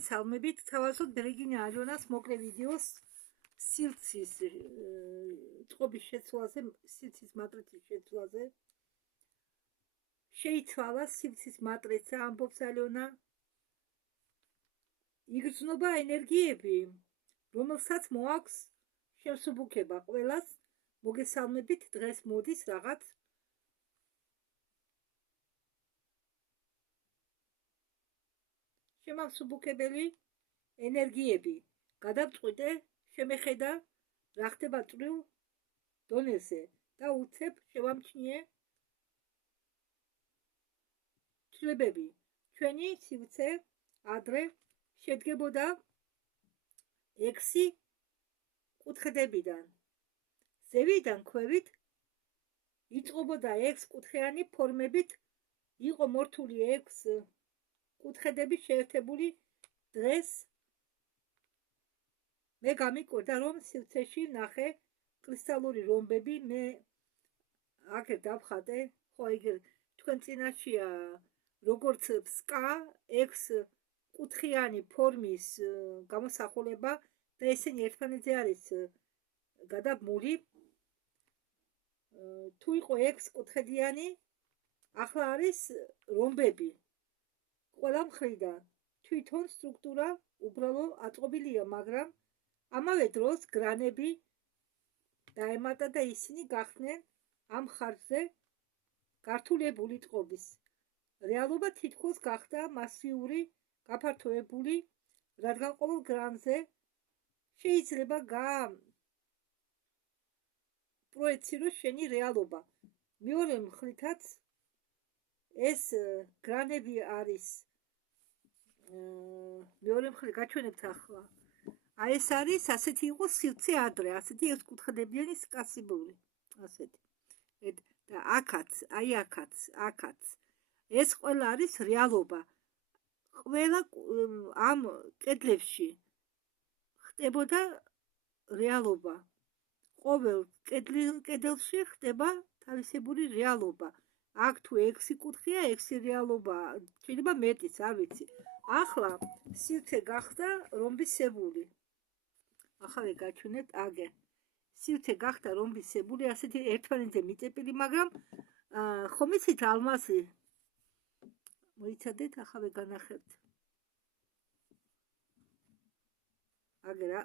მოგესალმებით. თავაზობ ბერეგინა აჟონას მოკლე ვიდეოს სილცის წყობის შეცვლაზე, სილცის მატრიცის შეცვლაზე. შეიცვალა სილცის მატრიცა, ამბობს ალიონა. იგრძნობა ენერგიები, რომელსაც მოაქვს შემსუბუქება ყველას. მოგესალმებით, დღეს მოდის რაღაც შემავსუბუქებელი ენერგიები. გადავწყვიტე, შემეხედა, რა ხდება წვრილ დონეზე და უცებ შევამჩნიე ცვლილებები. ჩვენი სივრცე ადრე შედგებოდა 6 კუთხედებიდან. ზევიდან ქვევით იწყებოდა 6 კუთხეანი ფორმებით, იყო მორთული 6 კუთხედები შეერთებული. დღეს მე გამიკვირდა, რომ სივრცეში ნახე კრისტალური რომბები. მე აქ დავხატე, ხო ეგ თქვენ წინაშია როგორც ფსკა 6 კუთხიანი ფორმის გამოსახულება და ესენი ერთმანეთზე არის გადაბმული. თუ იყო 6 კუთხედიანი, ახლა არის რომბები. ყველა მხრიდან თვითონ სტრუქტურა უბრალო აწყობილია, მაგრამ ამავე დროს გრანები დაემატა და ისინი გახდნენ ამ ხარჯზე გართულებული წყობის. რეალობა თითქოს გახდა მასიური, გაფართოებული, რადგან ყოველ გრანზე შეიძლება პროექციროს შენი რეალობა. მეორე მხრითაც ეს გრანები არის მეორე მხრით გაჩვენებთ ახლა. აი ეს არის, ასეთი იყო სივრცე ადრე, ასეთი 6 კუთხედებიანი სკასიბური, ასეთი. და აქაც, აი აქაც. ეს ყველა არის რეალობა. ყველა ამ კედლებში ხდებოდა რეალობა. ყოველ კედელში ხდება თავისებური რეალობა. აქ თუ 6 კუთხეა, 6 რეალობა, შეიძლება მეტიც, არ ვიცი. ახლა სივრცე გახდა რომბისებური. ახლა გაჩვენებთ აგე. სივრცე გახდა რომბისებური, ასეთი ერთმანეთზე მიწეპილი, მაგრამ ხომ იცით ალმასი? მოიცადეთ, ახლა განახებთ. აგე რა,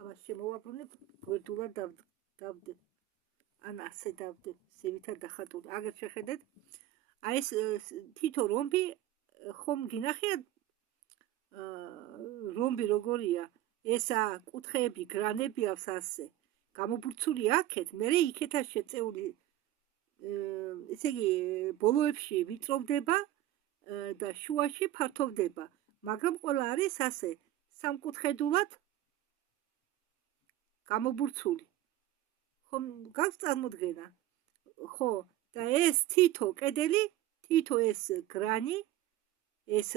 ამას შემოვაბრუნებ, გვერდულად დავდე. ან ასე დავდე, ზევითად დახატული. აგერ შეხედეთ, აი ეს თითო რომბი, ხომ გინახიათ რომბი როგორია? ესა კუთხეები, გრანები აქვს ასე. გამობურცული აქეთ, მერე იქეთა შეწეული. ესე იგი, ბოლოებში ვიწროვდება და შუაში ფართოვდება. მაგრამ ყველა არის ასე, სამკუთხედულად გამობურცული. ხომ გაქვს წარმოდგენა? ხო, და ეს თითო კედელი, თითო ეს გრანი, ეს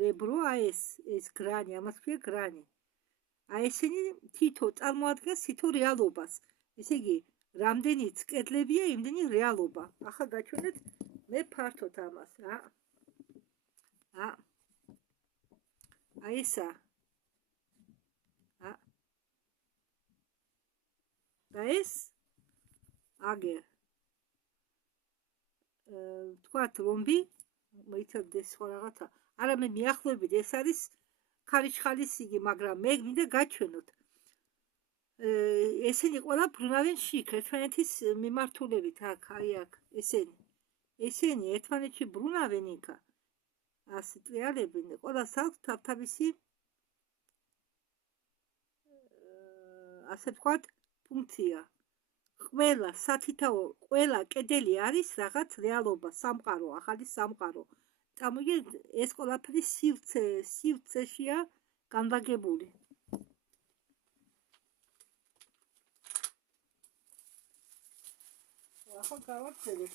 რებრო, აი ეს გრანი, ამას ქვია გრანი. აი ესენი თითო წარმოადგენს თითო რეალობას. ესე იგი, რამდენიც კედლებია, იმდენი რეალობა. ახლა გაჩვენეთ მე ფართოდ ამას, აი ესა. და ეს აგერ თქვათ რომბი, მოიცადდეს სხვა რაღაცა. არა, მე მიახლოებით, ეს არის ქარიშხალის სიგი, მაგრამ მე მინდა გაჩვენოთ. ესენი ყველა ბრუნავენ შიქ, ერთმანეთის მიმართულებით, აქ, აი აქ, ესენი ერთმანეთში ბრუნავენ იქა. ასე ტრიალებენ, ყველას აქვს თავთავისი ასე ვთქვათ, ფუნქცია. ყველა სათითაო, ყველა კედელი არის რაღაც რეალობა, სამყარო, ახალი სამყარო. წამოგეთ, ეს ყველაფერი სივრცეშია განლაგებული. ახლა გავახსენებ.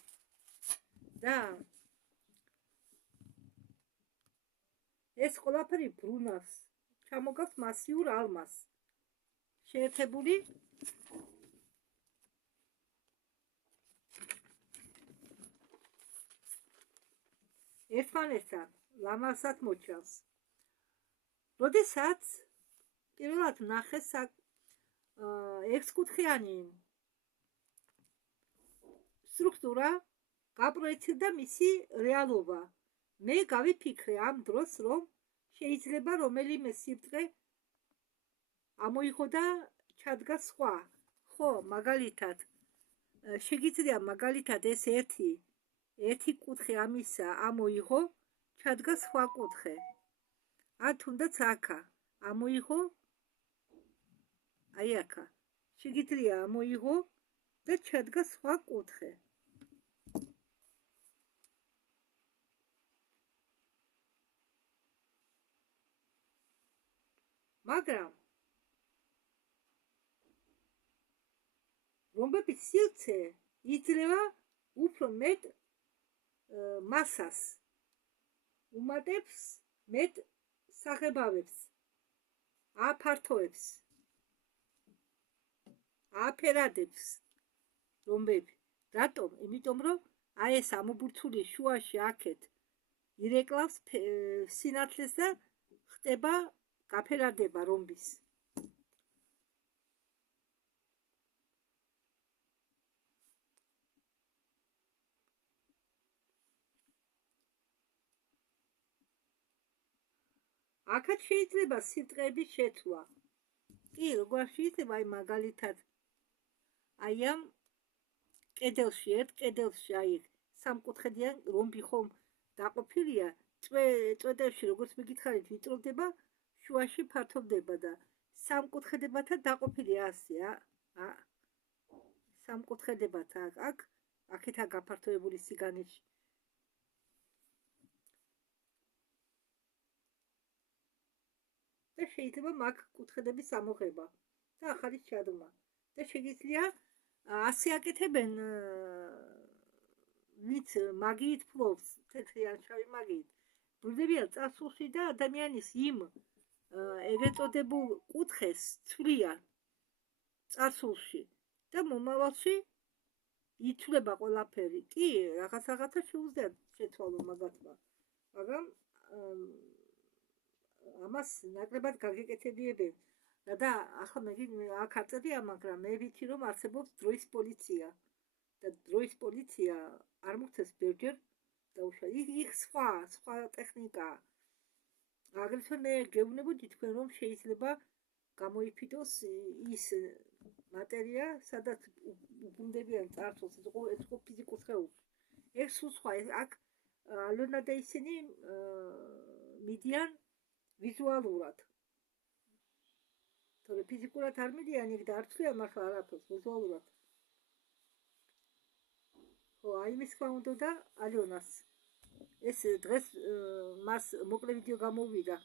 და ეს ყველაფერი ბრუნავს, ჩამოგავს მასიურ ალმას. შეერთებული ერთმანეთთან ლამაზად მოჩავს. როდესაც პირველად ნახე ექვსკუთხიანი სტრუქტურა, გაპროექტდა მისი რეალობა. მე გავიფიქრე ამ დროს, რომ შეიძლება რომელიმე სიბრტყე ამოიღო და ჩადგა სხვა. ხო, მაგალითად, შეგიძლია მაგალითად ეს ერთი კუთხე ამისა ამოიღო, ჩადგა სხვა კუთხე. ან თუნდაც აქა ამოიღო, აი აქა. შეგიძლია ამოიღო და ჩადგა სხვა კუთხე. მაგრამ რომბების სივრცე იძლევა უფრო მეტ მასას, უმატებს მეტ საღებავებს, აფართოებს, აფერადებს რომბები. რატომ? იმიტომ რომ აი ეს ამობურცული შუაში აქეთ ირეკლავს სინათლეს და ხდება გაფერადება რომბის. აქაც შეიძლება სიბრტყეების შეცვლა. კი, როგორ შეიძლება, აი მაგალითად, აი ამ კედელში, ერთ კედელში, აი სამკუთხედიან რომბი ხომ დაყოფილია, წვეტებში, როგორც მიგითხარით, ვიწროვდება, შუაში ფართოვდება და სამკუთხედებათა დაყოფილია ასე, სამკუთხედებათა აქეთა გაფართოებული სიგანეში. და შეიძლება მაგ კუთხედების ამოღება და ახალის ჩადმა. და შეგიძლია ასე აკეთებენ, ვინც მაგიით ფლობს, თეთრი ან შავი მაგიით. ბრუნდებიან წარსულში და ადამიანის იმ ეგრეთ წოდებულ კუთხეს ცვლიან წარსულში და მომავალში იცვლება ყველაფერი. კი, რაღაცა შეუძლია შეცვალო მაგათმა, მაგრამ ამას ნაკლებად გაგეკეთებიებენ. და ახლა მე აქ არ წერია, მაგრამ მე ვიცი, რომ არსებობს დროის პოლიცია და დროის პოლიცია არ მოხდეს ბევრჯერ დაუშვა. იქ სხვა ტექნიკა. აგრეთვე მე გეუბნებოდი თქვენ, რომ შეიძლება გამოიფიტოს ის მატერია, სადაც უბრუნდებიან წარსულს, ეს ხო ფიზიკურ სხეულში. ეს სულ სხვა. აქ ალონა და ისინი მიდიან ვიზუალურად. თორე ფიზიკურად არ მიდიან იქ და არ ცვლიან მართლა არაფერს ვიზუალურად. ხო, აი მის თქმა უნდა და ალიონას. ეს დღეს მას მოკლე ვიდეო გამოუვიდა.